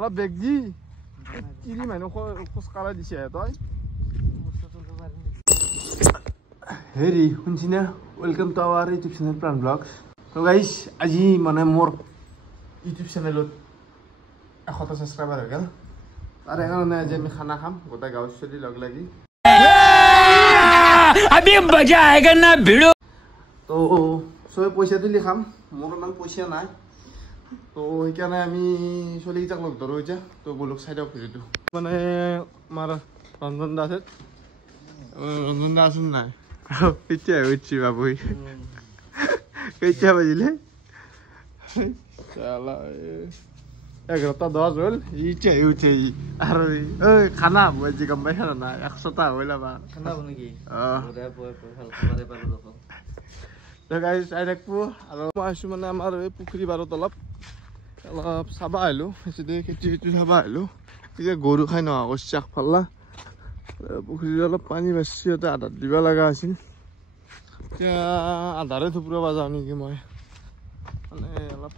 অলপ বেগ দি কিৰি মানুহ খোজ কাঢ়াই দিছে তই হেৰি শুনছিনে welcome to our YouTube channel Pran vlogs তো গাইছ আজি মানে মোৰ ইউটিউব চেনেলত 100টা ছাবস্ক্ৰাইবাৰ হৈ গ'ল তাৰে কাৰণে আজি আমি খানা খাম গোটেই গাঁৱৰ চলি লগ লাগি अभी मजा आएगा ना भिड़ो तो सबै पैसा तुली खाम मोर इमान पैसा নাই তো সেইকাৰণে আমি চলিকেইটাক লগ ধৰো এতিয়া তো বলক চাইডক ভিডিঅ'টো মানে আমাৰ ৰঞ্জন দা আছে ৰঞ্জন দা আছে নাই পিছে উঠছি বাবুই কেতিয়া বাজিলে চালা 11:10 হ'ল ইচ্ছে উঠে আৰু এই খানা বুজি গম পাইছ না 100টা হইলা বা খানা বনে কি ওরে ভাল খাবারে পালো দেখো তো গাইস আই দেখবো আৰু আইছো মানে আমাৰ এই পুখুৰী বাৰত অলপ চাবা আহিলো সেদি খেতি চাবা আহিলো এতিয়া গৰু খাই ন অশ্বাক ফাল্লা পুখুৰীত অলপ পানী বেছি এটা আধা দিব লগা আছিল এতিয়া আধাৰে থুপুৰাব যাওঁ নেকি মই মানে অলপ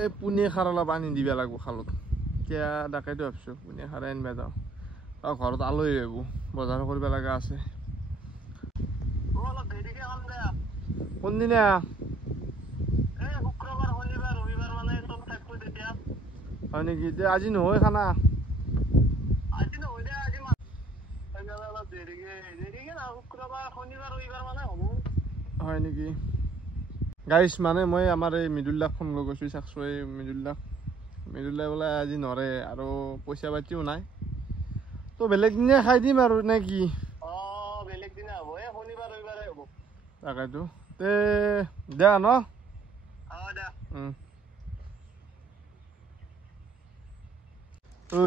এই পুনে খাৰলা পানী দিব লাগিব খালত এতিয়া ডাকাইতো ভাবছো পুনে খাৰ আনিব যাওঁ আৰু ঘৰত আলহী আহিব বজাৰ কৰিব লগা আছে কোনদিনা হয় নেকি এতিয়া আজি নহয় খানা হয় নেকি গাইছ মানে মই আমাৰ এই মৃদুল্লাক ফোন কৰি গৈছোঁ চাকছো এই মৃদুল্লাই বোলে আজি নৰে আৰু পইচা পাতিও নাই তো বেলেগ দিনে খাই দিম আৰু নে কি তাকেতো তে দিয়া ন ঐ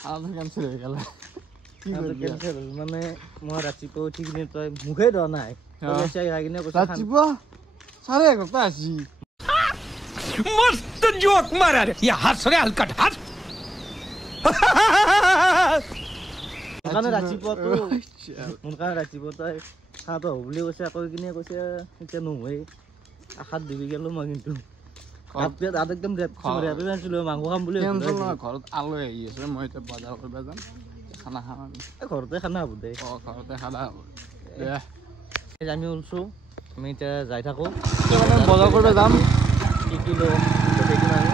খানা কেনচেল হৈ গ'ল মানে মই ৰাতিপুৱা উঠি কিনে তই মুখেই ধোৱা নাই ৰাতিপুৱা 11:30 আজি मस्त जोक मारा रे ये हंस रे हलकट हंस मुनका रातिपुवा तय खाबा हुबली কৈছে আকৌ কিনে কৈছে এতিয়া নহয় আখাত দিবি গেলো মই কিন্তু আপে দাদ একদম ৰেপ চমৰে আপে আছিলো মাংস খাম বুলি ঘৰত আলহী আহি আছে মই এতিয়া বজাৰ কৰিব যাম খানা খাম ঘৰতে খানা হ'ব দে ঘৰতে খানা হ'ব দে আমি ওলছো আমি এতিয়া যাই থাকো বজাৰ কৰিব যাম কি কিলো দেখি মানে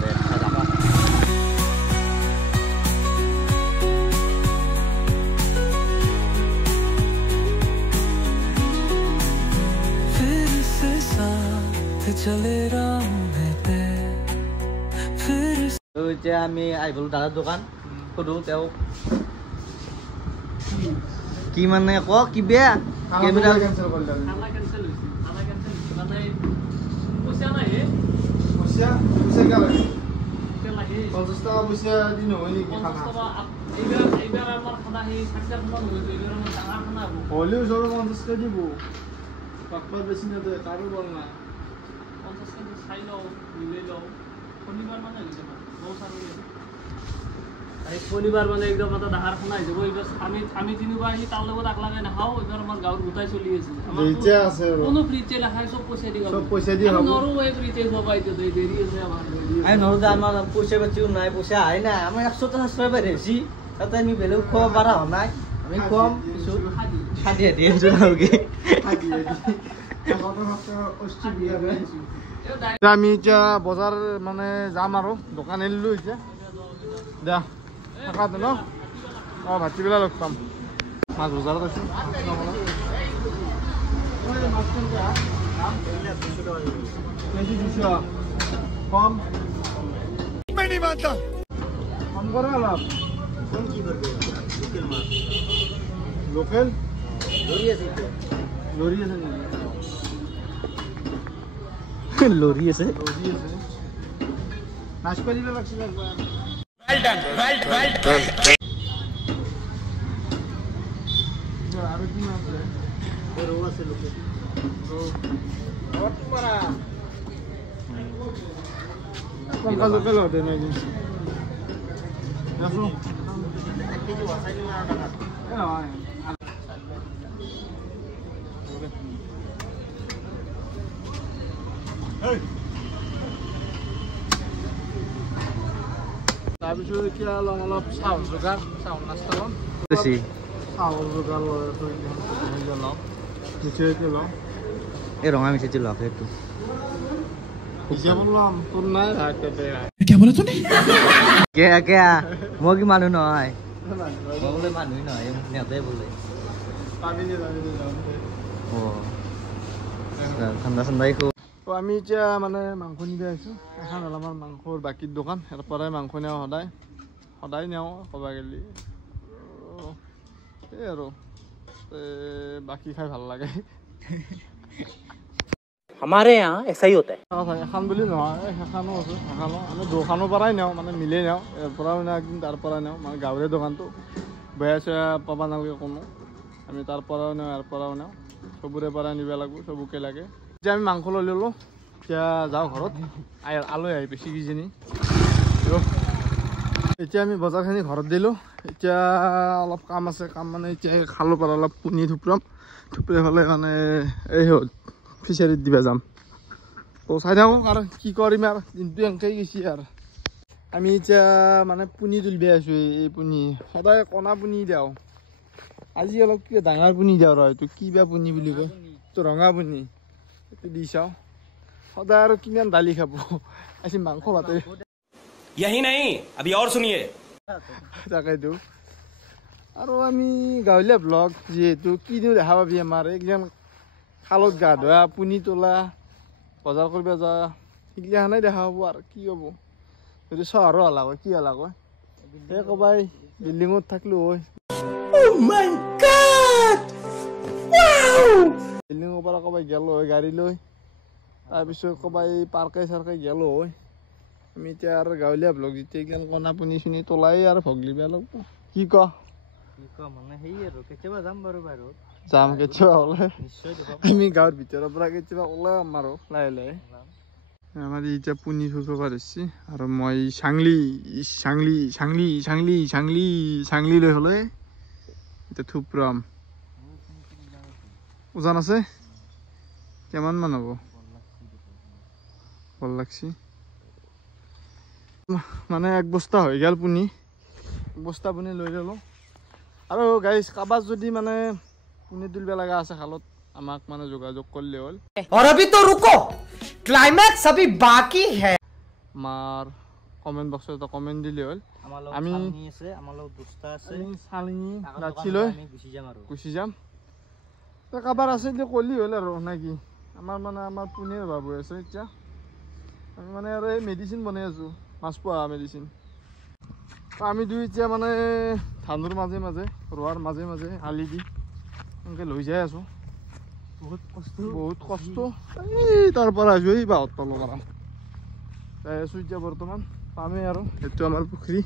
দে খাবা फिर से साथ चले राहों पे फिर तो जे আমি আইবল দাদাৰ দোকান কদু তেও কি মানে ক কি বেয়া কেমেৰা কেনসেল কৰিলা খানা কেনসেল হৈছে খানা কেনসেল মানে পইচা নাই পইচা গলে তে লাগে 50 টাকা পইচা দিন হয় নেকি খানা 50 টাকা এইবাৰ আমাৰ খানা হে 60 টাকা মান হৈ গ'ল আমাৰ ডাঙৰ খানা হ'ব হলিও জোৰ 50 টাকা দিব পাকপাৰ বেছি না তো কাৰো বল না 50 টাকা চাই লও মিলে লও শনিবাৰ মানে হৈছে না বহুত আৰু এই শনিবাৰ মানে একদম এটা ডাঙৰ খানা হৈ যাব এইবাৰ আমি তিনিবাৰ আহি তাৰ লগত আগলাগাই নাখাও এইবাৰ আমাৰ গাঁৱৰ গোটাই চলি আছে ফ্ৰিজে আছে কোনো ফ্ৰিজে লাখাই সব পইচা দি হ'ব নৰো এই ফ্ৰিজে হ'ব আইতে দেৰি আছে আমাৰ আই নৰো দা আমাৰ পইচা বাচিও নাই পইচা আই নাই আমাৰ 100 টাকা সাবস্ক্ৰাইবাৰ হেছি তাতে আমি বেলেগ খোৱা পাৰা হ নাই আমি কম কিছু খাদি দিয়ে জনাওগে আমি এতিয়া বজাৰ মানে যাম আৰু দোকান এলিলো এতিয়া দা থাকাতো ন ভাতিবেলা লগ পাম মাছ বজাৰত আছো কম কম কৰে অলপ লোকেল লৰি আছে লৰি আছে নাচ কৰিব লাগিছিল Well done. Aru ki maas hai? Rowa se loke. What para? Kongka local hote na ji. Yaso. Ekki jo asai ni mara daga. Hey. তাৰপিছত এতিয়া অলপ চাউল যোগাৰ চাউল নাস্তা ল'ম চাউল যোগাৰ লৈ ল'ম মিঠৈটো ল'ম এই ৰঙা মিঠৈটো লওক সেইটো হিচাপ ল'ম তোৰ নাই মই কি মানুহ নহয় মই বোলে মানুহ নহয় সিহঁতে বোলে ঠাণ্ডা ঠাণ্ডাই খুব আমি এতিয়া মানে মাংস নিব আহিছোঁ এখন অলপমান মাংসৰ বাকীৰ দোকান ইয়াৰ পৰাই মাংস নিওঁ সদায় নিওঁ ক'ব গ'লে এই আৰু বাকী খাই ভাল লাগে हमारे यहाँ ऐसा ही होता है এখন বুলি নহয় সেইখনো আছোঁ সেইখনো আমি দোকানৰ পৰাই নিওঁ মানে মিলেই নিওঁ ইয়াৰ পৰাও নিওঁ একদিন তাৰ পৰাই নিওঁ মানে গাঁৱৰে দোকানটো বেয়া চেয়া পাব নালাগে কোনো আমি তাৰ পৰাও নিওঁ ইয়াৰ পৰাও নিওঁ চবৰে পৰা নিব লাগিব চবকে লাগে এতিয়া আমি মাংস লৈ ল'লোঁ এতিয়া যাওঁ ঘৰত আলহী আহি বেছি কিজনী এতিয়া আমি বজাৰখিনি ঘৰত দিলোঁ এতিয়া অলপ কাম আছে কাম মানে এতিয়া খালোঁ পৰা অলপ পুনি থুপৰাম থুপৰাই ফালে মানে এই হ'ল ফিচাৰীত দিবা যাম তো চাই থাকক আৰু কি কৰিম আৰু দিনটো এনেকৈ গৈছে আৰু আমি এতিয়া মানে পুনি তুলিব আছোঁ এই পুনি সদায় কণা পুনি দিওঁ আজি অলপ কিবা ডাঙৰ পুনি দিওঁ ৰ এইটো কিবা পুনি বুলি কয় এইটো ৰঙা পুনি এইটো দি চাওঁ সদায় আৰু কিমান দালি খাব আজি মাংস ভাতে यही नहीं अभी और सुनिए তাকেইতো আৰু আমি গাঁৱলীয়া ব্লগ যিহেতু কিনো দেখা পাবি আমাৰ একজন খালত গা ধোৱা পুনি তোলা বজাৰ কৰিব যোৱা সেইগিলাখনেই দেখা পাব আৰু কি হ'ব যদি চহৰো হলা হয় কি হলা হয় এই ক'বাই বিল্ডিঙত থাকিলোঁ হয় বিল্ডিঙৰ পৰা ক'বাই গেলোঁ হয় গাড়ী লৈ তাৰপিছত ক'বাই পাৰ্কে চাৰ্কে গেলোঁ হয় আমি এতিয়া আৰু গাঁৱলীয়া ব্লগ যেতিয়া একদম কণা পুনি চুনি তোলাই আৰু ভোগ লিব লাগিব কি ক মানে সেই আৰু কেতিয়াবা যাম বাৰু বাহিৰত যাম কেতিয়াবা ওলাই নিশ্চয় আমি গাঁৱৰ ভিতৰৰ পৰা কেতিয়াবা ওলাই আৰু লাহে লাহে আমাৰ এতিয়া পুনি থব পাৰিছে আৰু মই চাংলি লৈ হ'লে এতিয়া থুপৰাম ওজন আছে কিমান মান হ'ব ভাল লাগছি মানে এক বস্তা হৈ গ'ল পুনি বস্তা পুনি লৈ ল'লোঁ আৰু গাইজ কাৰোবাৰ যদি মানে পুনি তুলিব লগা আছে খালত আমাক মানে যোগাযোগ কৰিলে হ'ল और अभी तो रुको क्लाइमैक्स अभी बाकी है আমাৰ কমেণ্ট বক্সত এটা কমেণ্ট দিলে হ'ল আমি চালিঙি লাঠি লৈ গুচি যাম কাৰোবাৰ আছে এতিয়া ক'লি হ'ল আৰু নেকি আমাৰ পুনিৰ অভাৱ হৈ আছে এতিয়া আমি মানে আৰু এই মেডিচিন বনাই আছোঁ মাছ পোৱা মেডিচিন আমি দুই এতিয়া মানে ধানৰ মাজে মাজে ৰোৱাৰ মাজে মাজে আলি দি এনেকৈ লৈ যাই আছোঁ বহুত কষ্ট এই তাৰ পৰা আহিছোঁ এই বাহঁত তলৰ পৰা যাই আছোঁ এতিয়া বৰ্তমান পামেই আৰু সেইটো আমাৰ পুখুৰী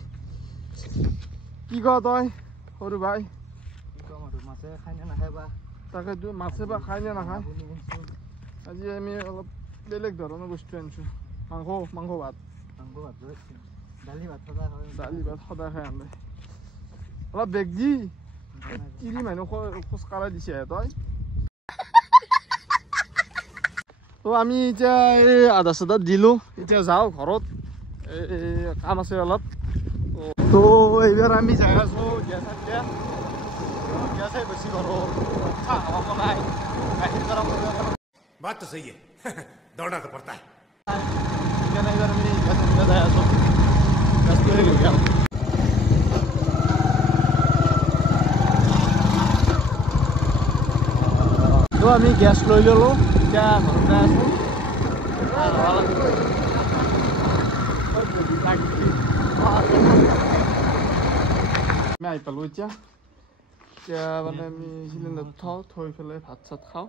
কি ক তই সৰু ভাই মাছে খাই নে নাখায় বা তাকেতো মাছে বা খাই নে নাখায় আজি আমি অলপ বেলেগ ধৰণৰ বস্তু আনিছোঁ মাংস ভাত দালি ভাত সদায় খাই আনে অলপ বেগ দি কিৰি মানুহ খোজ কাঢ়াই দিছে তই তো আমি এতিয়া এই আধা চাধা দিলোঁ এতিয়া যাওঁ ঘৰত এই কাম আছে অলপ তো এইবাৰ আমি যাই আছোঁ গেছাই বেছি ঘৰত চাহ খাব নাই গাখীৰ গৰম बात तो सही है दौड़ना तो पड़ता है সেইকাৰণে এইবাৰ আমি গেছ আনিব যাই আছোঁ গেছটো লৈ গ'ল তো আমি গেছ লৈ ল'লোঁ এতিয়া ঘৰতে আছোঁ আমি আহি পালোঁ এতিয়া মানে আমি চিলিণ্ডাৰ থৈ পেলাই ভাত চাত খাওঁ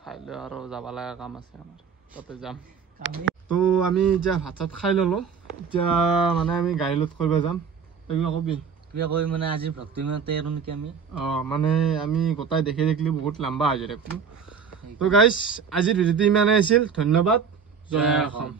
খাই লৈ আৰু যাব লগা কাম আছে আমাৰ তাতে যাম তো আমি এতিয়া ভাত চাত খাই ল'লোঁ এতিয়া মানে আমি গাড়ী লোড কৰিব যাম কিবা কবি কিবা কৈ মানে আজিৰ ভ্লগটো ইমানতে আৰু নেকি আমি মানে আমি গোটাই দেখি দেখিলে বহুত লম্বা হৈ যায় তো গাইজ আজিৰ ভিডিঅ'টো ইমানেই আছিল ধন্যবাদ জয় অসম।